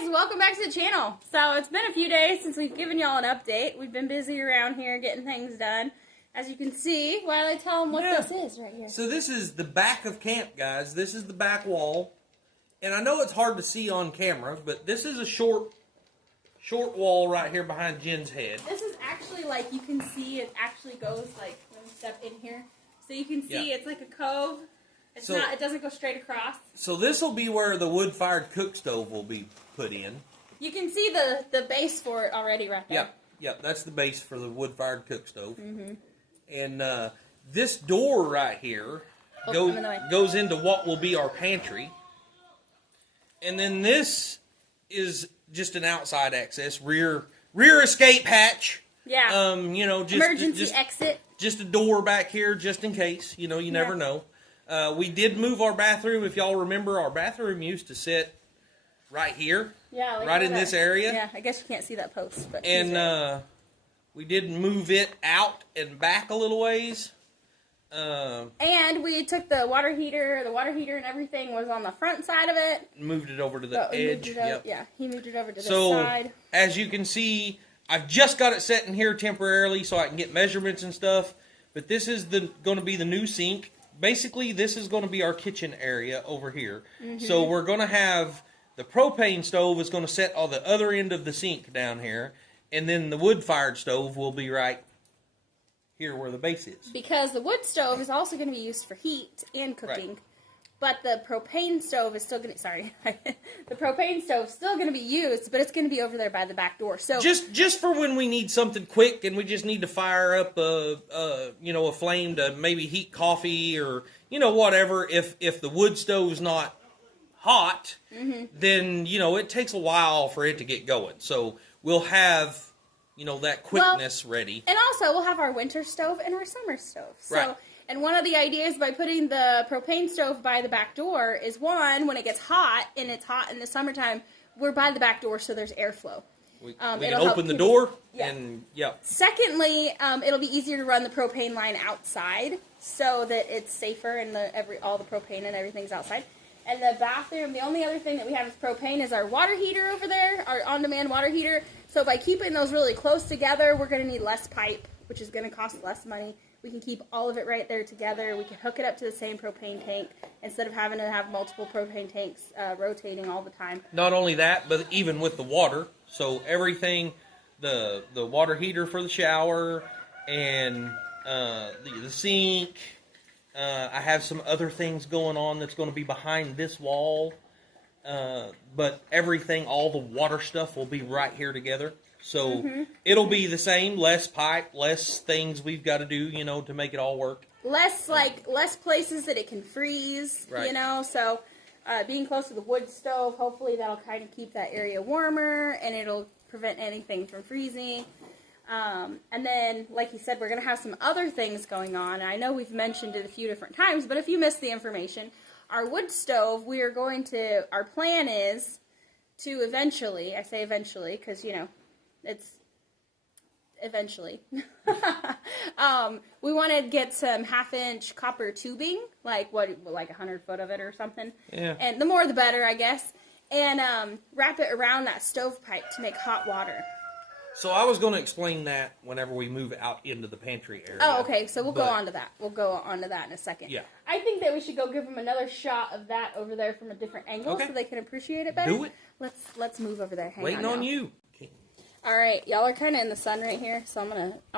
guys, welcome back to the channel. So it's been a few days since we've given y'all an update. We've been busy around here getting things done. As you can see, why don't I tell them what this is right here? So this is the back of camp, guys. This is the back wall. And I know it's hard to see on camera, but this is a short wall right here behind Jen's head. This is actually like, you can see it actually goes like, let me step in here. So you can see it's like a cove. It's not, it doesn't go straight across. So this will be where the wood-fired cook stove will be put in. You can see the base for it already right there. Yep, that's the base for the wood-fired cook stove. And this door right here goes into what will be our pantry. And then this is just an outside access, rear escape hatch. Yeah. You know, just emergency exit. Just a door back here, just in case. You know, you never know. We did move our bathroom. If y'all remember, our bathroom used to sit right here. Yeah, like right in this area. Yeah, I guess you can't see that post, but and we did move it out and back a little ways. And we took the water heater and everything was on the front side of it. Moved it over to the edge. Yeah, he moved it over to this side. So, as you can see, I've just got it set in here temporarily so I can get measurements and stuff. But this is going to be the new sink. Basically, this is going to be our kitchen area over here. So we're going to have the propane stove is going to set on the other end of the sink down here. And then the wood-fired stove will be right here where the base is. Because the wood stove is also going to be used for heat and cooking. Right. But the propane stove is still going to, the propane stove is still going to be used, but it's going to be over there by the back door. So just for when we need something quick and we just need to fire up a flame to maybe heat coffee or, whatever. If the wood stove's not hot, then, it takes a while for it to get going. So we'll have, that quickness ready. And also, we'll have our winter stove and our summer stove. So, right. And one of the ideas by putting the propane stove by the back door is, one, when it gets hot, and it's hot in the summertime, we're by the back door so there's airflow. We can open the door, and, Secondly, it'll be easier to run the propane line outside so that it's safer and all the propane and everything's outside. And the bathroom, the only other thing that we have with propane is our water heater over there, our on-demand water heater. So by keeping those really close together, we're going to need less pipe, which is going to cost less money. We can keep all of it right there together. We can hook it up to the same propane tank instead of having to have multiple propane tanks rotating all the time. Not only that, but even with the water. So everything, the water heater for the shower and the sink. I have some other things going on that's going to be behind this wall. But everything, all the water stuff will be right here together. So it'll be the same, less pipe, less things we've got to do, to make it all work. Less places that it can freeze, right. So being close to the wood stove, hopefully that'll kind of keep that area warmer and it'll prevent anything from freezing. And then, like you said, we're going to have some other things going on. I know we've mentioned it a few different times, but if you missed the information, our wood stove, our plan is to eventually, I say eventually because, it's eventually. We want to get some 1/2-inch copper tubing, like 100 foot of it or something. Yeah. And the more the better, I guess. And wrap it around that stovepipe to make hot water. So I was going to explain that whenever we move out into the pantry area. Oh, okay. So we'll go on to that. We'll go on to that in a second. Yeah. I think that we should go give them another shot of that over there from a different angle so they can appreciate it better. Do it. Let's move over there. Waiting on you. All right, y'all are kind of in the sun right here, so I'm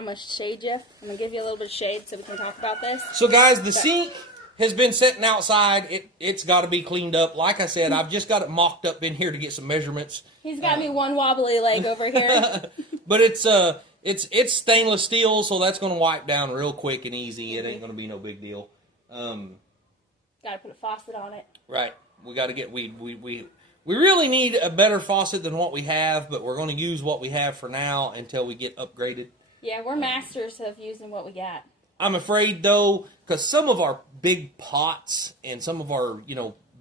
gonna shade you. I'm gonna give you a little bit of shade so we can talk about this. So guys, the sink has been sitting outside. It's got to be cleaned up. Like I said, I've just got it mocked up in here to get some measurements. He's got me one wobbly leg over here. But it's stainless steel, so that's gonna wipe down real quick and easy. It ain't gonna be no big deal. Gotta put a faucet on it. Right. We got to get we really need a better faucet than what we have, but we're going to use what we have for now until we get upgraded. Yeah, we're masters of using what we got. I'm afraid, though, because some of our big pots and some of our,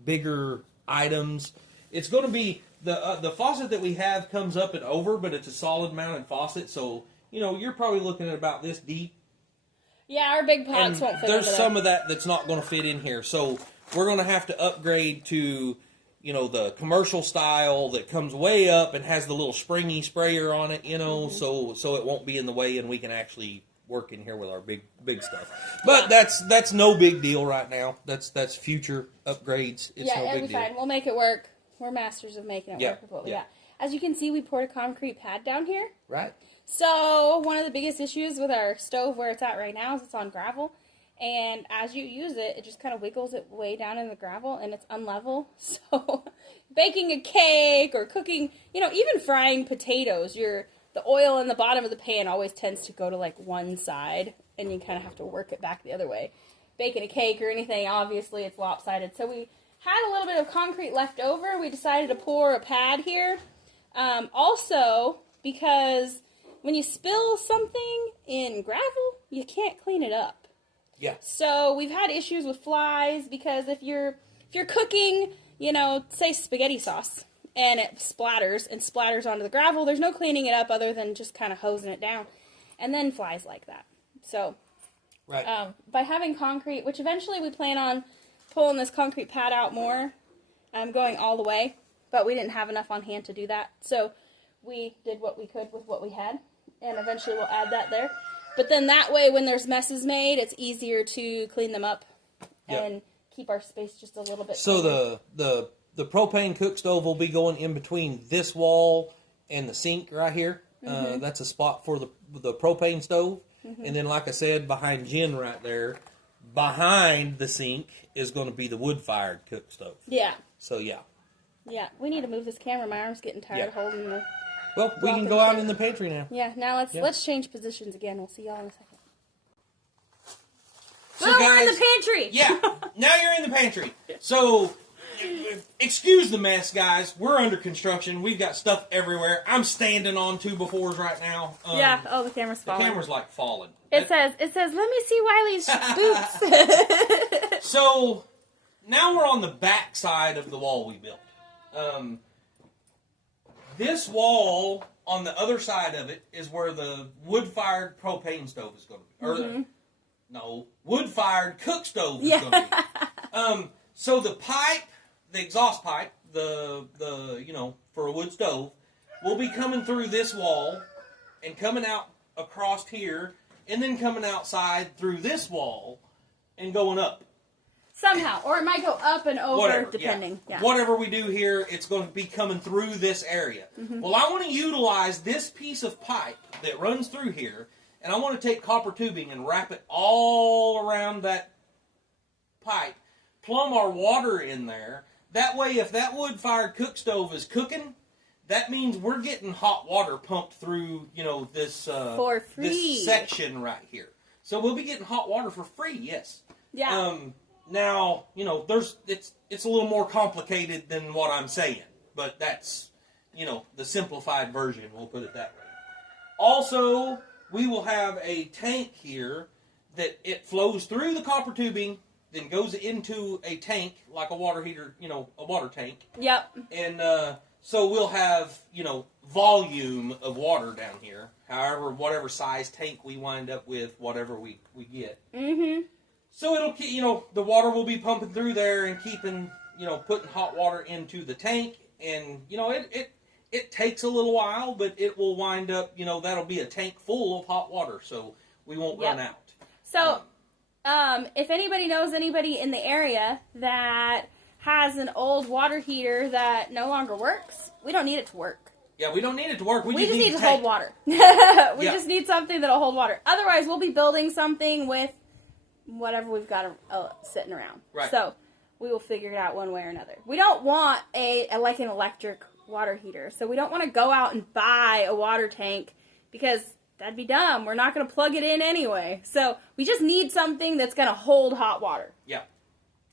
bigger items, it's going to be, the faucet that we have comes up and over, but it's a solid mounted faucet, so, you're probably looking at about this deep. Yeah, our big pots won't fit. There's some of that that's not going to fit in here, so we're going to have to upgrade to the commercial style that comes way up and has the little springy sprayer on it, so it won't be in the way and we can actually work in here with our big stuff. But that's no big deal right now. That's future upgrades. It's no big deal. Fine. We'll make it work. We're masters of making it work with what we got. As you can see, we poured a concrete pad down here. Right. So one of the biggest issues with our stove where it's at right now is it's on gravel. And as you use it, it just kind of wiggles it way down in the gravel, and it's unlevel. So baking a cake or cooking, even frying potatoes, the oil in the bottom of the pan always tends to go to like one side, and you kind of have to work it back the other way. Baking a cake or anything, obviously it's lopsided. So we had a little bit of concrete left over. We decided to pour a pad here. Also, because when you spill something in gravel, you can't clean it up. Yeah. So we've had issues with flies because if you're cooking, say spaghetti sauce, and it splatters onto the gravel, there's no cleaning it up other than just kind of hosing it down, and then flies like that. So, right. By having concrete, which eventually we plan on pulling this concrete pad out more, going all the way, but we didn't have enough on hand to do that, so we did what we could with what we had, and eventually we'll add that there. But then that way, when there's messes made, it's easier to clean them up and keep our space just a little bit. So the propane cook stove will be going in between this wall and the sink right here. Mm-hmm. That's a spot for the propane stove. Mm-hmm. And then, like I said, behind Jen right there, behind the sink is going to be the wood-fired cook stove. Yeah. So, yeah. Yeah, we need to move this camera. My arm's getting tired of holding the... Well, we can go out in the pantry now. Yeah, now let's change positions again. We'll see y'all in a second. So well, guys, we're in the pantry. Yeah, now you're in the pantry. So, excuse the mess, guys. We're under construction. We've got stuff everywhere. I'm standing on 2x4s right now. The camera's falling. The camera's like falling. It says, let me see Wiley's boots. So, now we're on the back side of the wall we built. This wall, on the other side of it, is where the wood-fired propane stove is going to be. Wood-fired cook stove is going to be. So the pipe, the exhaust pipe, the for a wood stove, will be coming through this wall and coming out across here, and then coming outside through this wall and going up. Somehow. Or it might go up and over, depending. Yeah. Whatever we do here, it's going to be coming through this area. Mm-hmm. Well, I want to utilize this piece of pipe that runs through here, and I want to take copper tubing and wrap it all around that pipe, plumb our water in there. That way, if that wood-fired cook stove is cooking, that means we're getting hot water pumped through, this for free. This section right here. So we'll be getting hot water for free, yes. Yeah. Now, it's a little more complicated than what I'm saying, but that's, the simplified version, we'll put it that way. Also, we will have a tank here that it flows through the copper tubing, then goes into a tank, like a water heater, a water tank. Yep. And so we'll have, volume of water down here, whatever size tank we wind up with, whatever we get. Mm-hmm. So it'll keep, the water will be pumping through there and keeping, putting hot water into the tank. And, it takes a little while, but it will wind up, that'll be a tank full of hot water. So we won't run out. So, if anybody knows anybody in the area that has an old water heater that no longer works, we don't need it to work. Yeah, we don't need it to work. We just need to tank. hold water. We just need something that'll hold water. Otherwise, we'll be building something with whatever we've got sitting around. Right. So we will figure it out one way or another. We don't want an electric water heater. So we don't want to go out and buy a water tank because that'd be dumb. We're not going to plug it in anyway. So we just need something that's going to hold hot water. Yeah.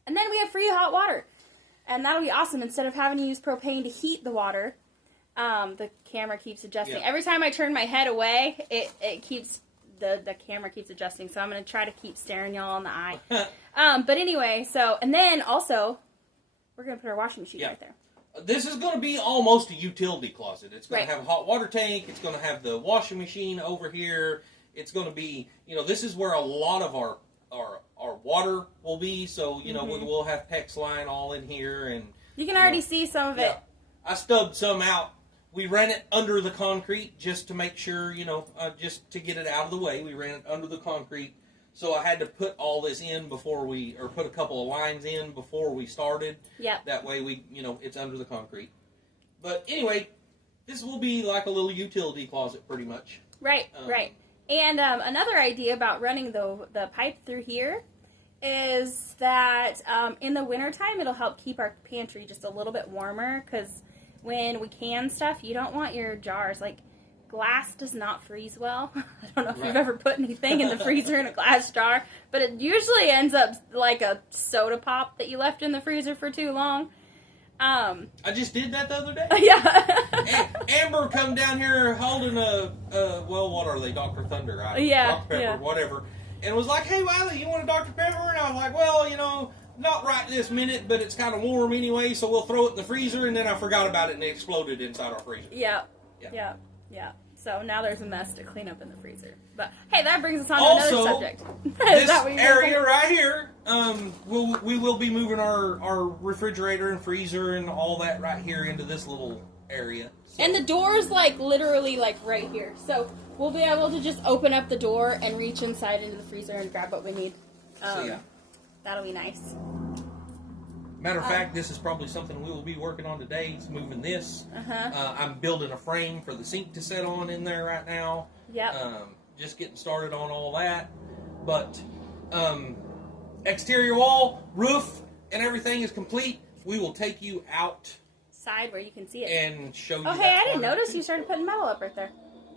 And then we have free hot water. And that'll be awesome. Instead of having to use propane to heat the water, the camera keeps adjusting. Yeah. Every time I turn my head away, it keeps... The camera keeps adjusting, so I'm going to try to keep staring y'all in the eye. But anyway, and then also, we're going to put our washing machine right there. This is going to be almost a utility closet. It's going to have a hot water tank. It's going to have the washing machine over here. It's going to be, this is where a lot of our water will be. So, we'll have PEX line all in here. And You can already see some of it. I stubbed some out. We ran it under the concrete just to make sure, just to get it out of the way. We ran it under the concrete. So I had to put all this in put a couple of lines in before we started. Yep. That way it's under the concrete. But anyway, this will be like a little utility closet pretty much. Right, right. And another idea about running the pipe through here is that in the wintertime it'll help keep our pantry just a little bit warmer, because when we can stuff, you don't want your jars, like, glass does not freeze well. I don't know if you've ever put anything in the freezer in a glass jar, but it usually ends up like a soda pop that you left in the freezer for too long. I just did that the other day. Yeah. Amber come down here holding what are they, Dr. Thunder? Dr. Pepper, whatever. And was like, hey, Wiley, you want a Dr. Pepper? And I was like, well, not right this minute, but it's kind of warm anyway, so we'll throw it in the freezer. And then I forgot about it, and it exploded inside our freezer. Yeah. So now there's a mess to clean up in the freezer. But hey, that brings us on to another subject. This area right here, we will be moving our refrigerator and freezer and all that right here into this little area. So. And the door's like literally like right here, so we'll be able to just open up the door and reach inside into the freezer and grab what we need. That'll be nice. Matter of fact, this is probably something we will be working on today. It's moving this. I'm building a frame for the sink to sit on in there right now. Yep. Just getting started on all that. But exterior wall, roof, and everything is complete. We will take you outside where you can see it and show you. Oh, hey, I didn't notice you started putting metal up right there.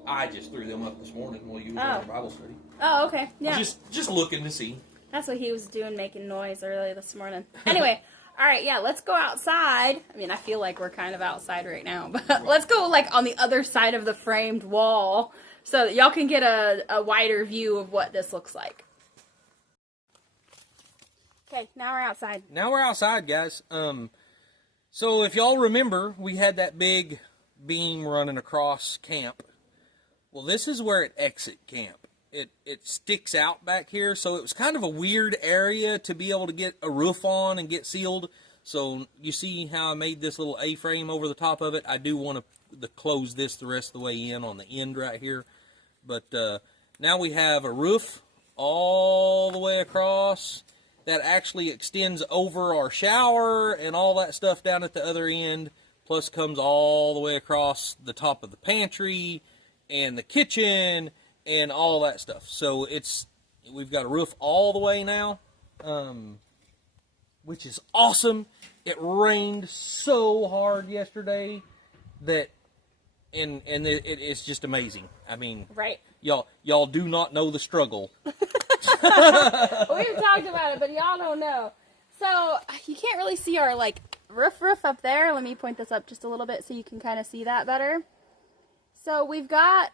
I just threw them up this morning while you were doing your Bible study. Oh, okay. Yeah. Just looking to see. That's what he was doing, making noise early this morning. Anyway. All right, yeah, let's go outside. I mean, I feel like we're kind of outside right now, but let's go, like, on the other side of the framed wall so that y'all can get a wider view of what this looks like. Okay, now we're outside. Now we're outside, guys. So if y'all remember, we had that big beam running across camp. Well, this is where it exit camp. It sticks out back here, so it was kind of a weird area to be able to get a roof on and get sealed. So you see how I made this little A-frame over the top of it? I do want to close this the rest of the way in on the end right here. But now we have a roof all the way across that actually extends over our shower and all that stuff down at the other end, plus comes all the way across the top of the pantry and the kitchen and all that stuff. So we've got a roof all the way now, which is awesome. It rained so hard yesterday that, and it's just amazing. I mean, right? Y'all do not know the struggle. We've talked about it, but y'all don't know. So you can't really see our roof up there. Let me point this up just a little bit so you can kind of see that better. So we've got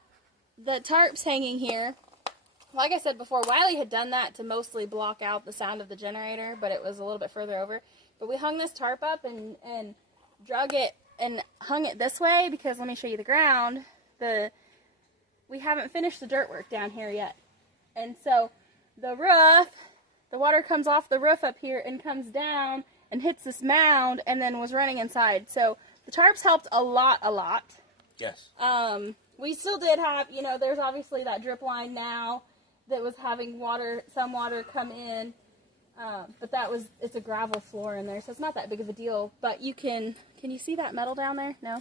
the tarps hanging here. Like I said before, Wiley had done that to mostly block out the sound of the generator, but it was a little bit further over. But we hung this tarp up and drug it and hung it this way because, let me show you the ground. We haven't finished the dirt work down here yet. And so the roof, the water comes off the roof up here and comes down and hits this mound and then was running inside. So the tarps helped a lot. Yes. We still did have, there's obviously that drip line now that was having some water come in, but it's a gravel floor in there, so it's not that big of a deal. But can you see that metal down there? No?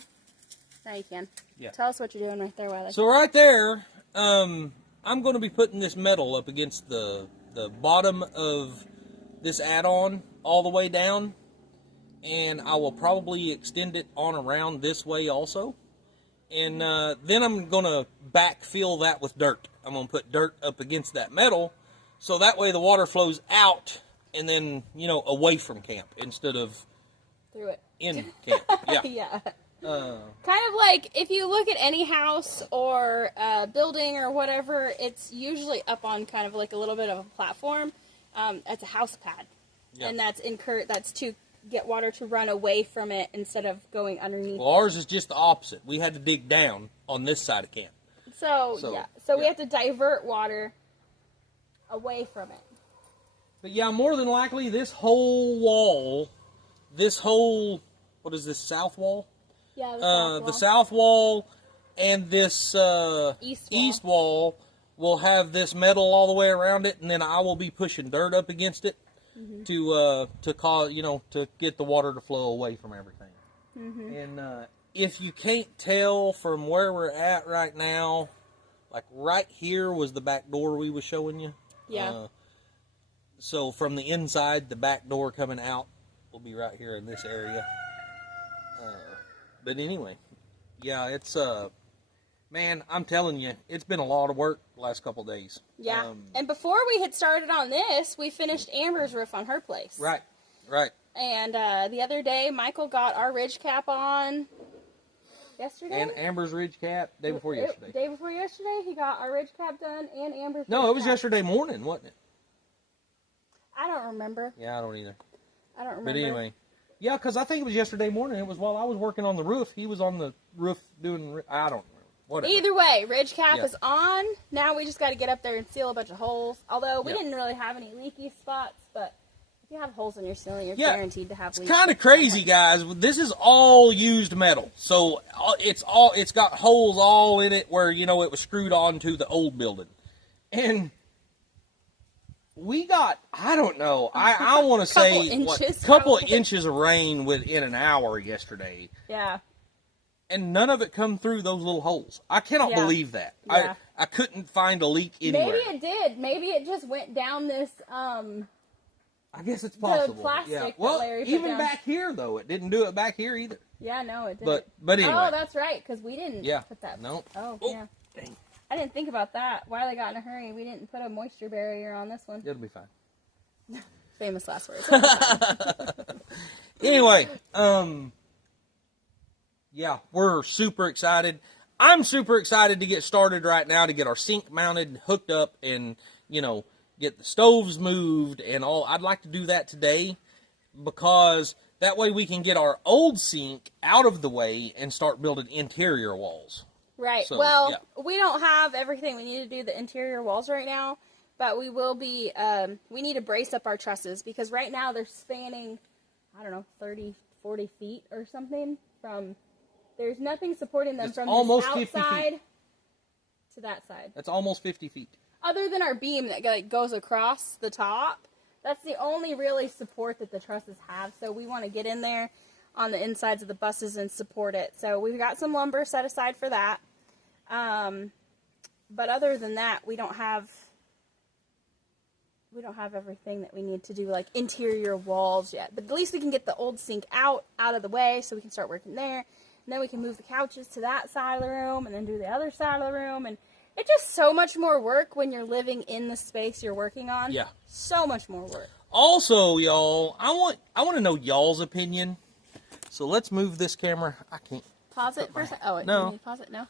Now you can. Yeah. Tell us what you're doing right there, Wiley. So right there, I'm going to be putting this metal up against the bottom of this add-on all the way down, and I will probably extend it on around this way also. And then I'm going to backfill that with dirt. I'm going to put dirt up against that metal, so that way the water flows out and then, away from camp instead of through it. In camp. Yeah. Yeah. Kind of like if you look at any house or building or whatever, it's usually up on kind of like a little bit of a platform. It's a house pad. Yep. And that's to get water to run away from it instead of going underneath. Well, ours is just the opposite. We had to dig down on this side of camp. So we have to divert water away from it. But yeah, more than likely, this whole wall, this whole what is this, south wall? Yeah, the south wall and this east wall will have this metal all the way around it, and then I will be pushing dirt up against it to cause, to get the water to flow away from everything. And if you can't tell from where we're at right now, like right here was the back door we was showing you. Yeah. So from the inside, the back door coming out will be right here in this area. But anyway, yeah, it's man, I'm telling you, it's been a lot of work the last couple of days. Yeah. And before we had started on this, we finished Amber's roof on her place. Right. And the other day, Michael got our ridge cap on yesterday. And Amber's ridge cap day before yesterday. Day before yesterday, he got our ridge cap done and Amber's. No, it was cap. yesterday morning, wasn't it? I don't remember. Yeah, I don't either. I don't remember. But anyway, yeah, because I think it was yesterday morning. It was while I was working on the roof. He was on the roof doing. I don't remember. Whatever. Either way, ridge cap is on. Now we just got to get up there and seal a bunch of holes. Although we didn't really have any leaky spots, but if you have holes in your ceiling, you're guaranteed to have leaks. It's kind of crazy, guys. This is all used metal, so it's got holes all in it where it was screwed onto the old building, and we got, I don't know, I want to say a couple of inches of rain within an hour yesterday. Yeah. And none of it come through those little holes. I cannot believe that. Yeah. I couldn't find a leak anywhere. Maybe it did. Maybe it just went down this, I guess it's possible. The plastic yeah. that Well, Larry put even down. Back here, though, it didn't do it back here either. Yeah, no, it didn't. But anyway. Oh, that's right, because we didn't put that. No. Oh, yeah. Dang. I didn't think about that. Why they got in a hurry, we didn't put a moisture barrier on this one. It'll be fine. Famous last words. Anyway, yeah, we're super excited. I'm super excited to get started right now to get our sink mounted, hooked up, and, get the stoves moved and all. I'd like to do that today because that way we can get our old sink out of the way and start building interior walls. Right. So, well, we don't have everything we need to do the interior walls right now, but we will be, we need to brace up our trusses because right now they're spanning, 30, 40 feet or something from... There's nothing supporting them from almost this 50 outside feet. to that side. That's almost 50 feet. Other than our beam that goes across the top, that's the only really support that the trusses have. So we want to get in there on the insides of the buses and support it. So we've got some lumber set aside for that. But other than that, we don't have everything that we need to do, like interior walls yet. But at least we can get the old sink out of the way so we can start working there. And then we can move the couches to that side of the room and then do the other side of the room. And it's just so much more work when you're living in the space you're working on. Yeah. So much more work. Also, y'all, I want to know y'all's opinion. So let's move this camera. I can't. Pause it for a second. Oh, no. You need to pause it? No?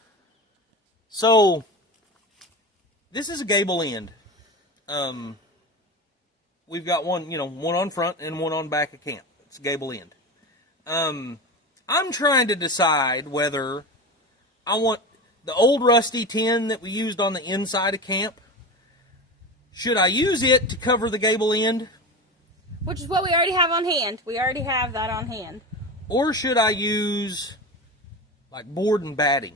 So, this is a gable end. We've got one, one on front and one on back of camp. It's a gable end. I'm trying to decide whether I want the old rusty tin that we used on the inside of camp. Should I use it to cover the gable end? Which is what we already have on hand. We already have that on hand. Or should I use, like, board and batting?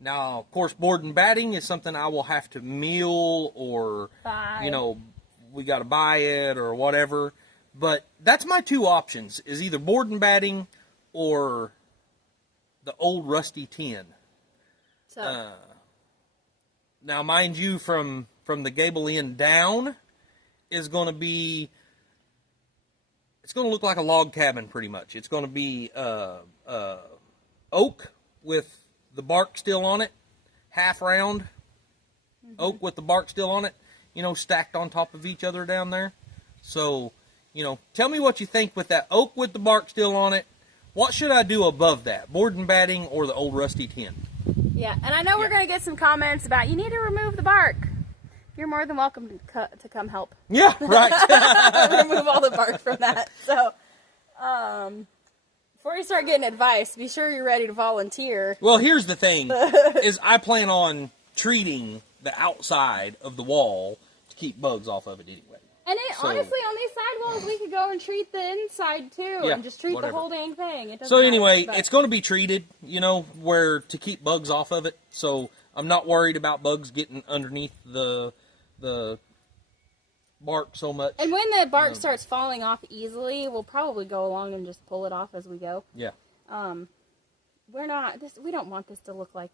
Now, of course, board and batting is something I will have to mill or, Buy. We got to buy it or whatever. But that's my two options, is either board and batting or the old rusty tin. So. Now, mind you, from the gable end down is going to be, it's going to look like a log cabin pretty much. It's going to be oak with the bark still on it, half round, oak with the bark still on it, stacked on top of each other down there. So, tell me what you think with that oak with the bark still on it. What should I do above that, board and batting or the old rusty tin? Yeah, and I know we're going to get some comments about you need to remove the bark. You're more than welcome to come help. Yeah, right. Remove all the bark from that. So, before you start getting advice, be sure you're ready to volunteer. Well, here's the thing, is I plan on treating the outside of the wall to keep bugs off of it anyway. And honestly, on these sidewalls, we could go and treat the inside too, and just treat the whole dang thing. It so anyway, it's going to be treated, where to keep bugs off of it. So I'm not worried about bugs getting underneath the bark so much. And when the bark starts falling off easily, we'll probably go along and just pull it off as we go. Yeah. We don't want this to look like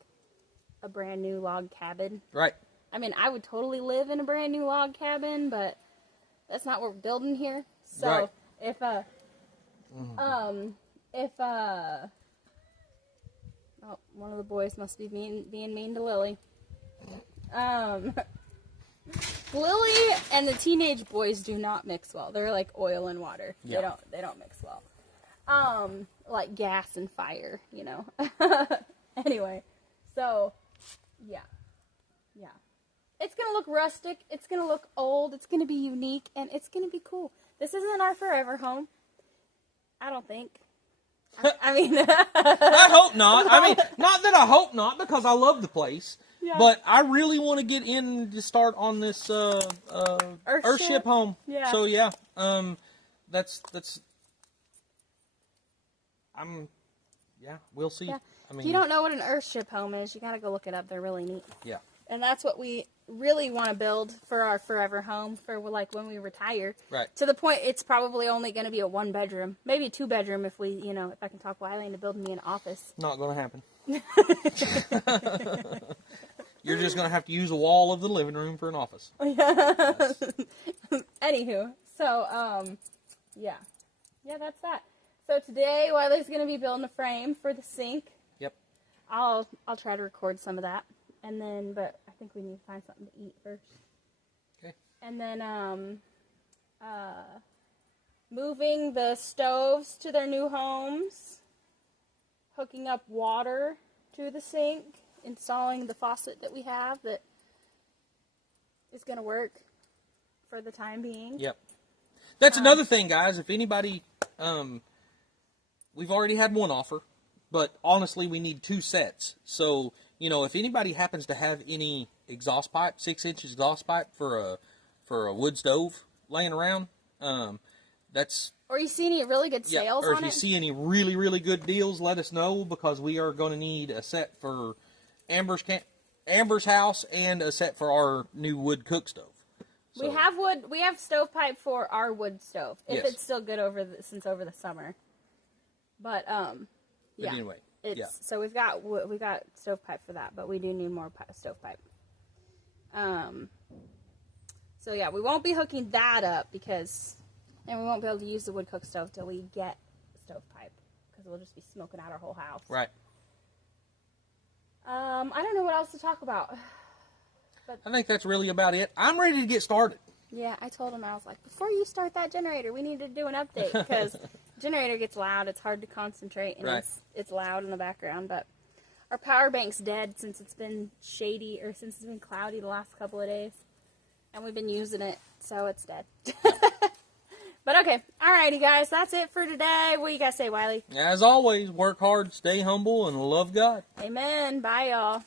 a brand new log cabin. Right. I mean, I would totally live in a brand new log cabin, but that's not what we're building here. So right. One of the boys must be being mean to Lily. Lily and the teenage boys do not mix well. They're like oil and water. Yeah. They don't mix well. Like gas and fire, Anyway, so yeah. It's gonna look rustic. It's gonna look old. It's gonna be unique, and it's gonna be cool. This isn't our forever home. I don't think. I mean, I hope not. I mean, not that I hope not, because I love the place. Yeah. But I really want to get in to start on this Earthship home. Yeah. So yeah, that's. We'll see. Yeah. I mean, if you don't know what an Earthship home is, you gotta go look it up. They're really neat. Yeah. And that's what we really want to build for our forever home, for like when we retire. Right. To the point it's probably only going to be a 1-bedroom, maybe a 2-bedroom if we, if I can talk Wiley into building me an office. Not going to happen. You're just going to have to use a wall of the living room for an office. Yes. Anywho, so yeah, that's that. So today Wiley's going to be building a frame for the sink. Yep. I'll try to record some of that. And then, but I think we need to find something to eat first. Okay. And then, moving the stoves to their new homes, hooking up water to the sink, installing the faucet that we have that is going to work for the time being. Yep. That's another thing, guys. If anybody, we've already had one offer, but honestly, we need 2 sets. So, if anybody happens to have any exhaust pipe, 6-inch exhaust pipe for a wood stove laying around, that's. Or you see any really good sales on it? Or if you see any really, really good deals, let us know, because we are going to need a set for Amber's house and a set for our new wood cook stove. So, we have stovepipe for our wood stove, if it's still good over the summer. But yeah. But anyway. So we've got stovepipe for that, but we do need more stovepipe. So yeah, we won't be hooking that up and we won't be able to use the wood cook stove till we get stovepipe, because we'll just be smoking out our whole house. Right. I don't know what else to talk about. But I think that's really about it. I'm ready to get started. Yeah, I told him, I was like, before you start that generator, we need to do an update, because generator gets loud. It's hard to concentrate, and right. it's loud in the background. But our power bank's dead since it's been shady, or since it's been cloudy the last couple of days, and we've been using it, so it's dead. But okay, alrighty guys, that's it for today. What you guys say, Wiley? As always, work hard, stay humble, and love God. Amen. Bye, y'all.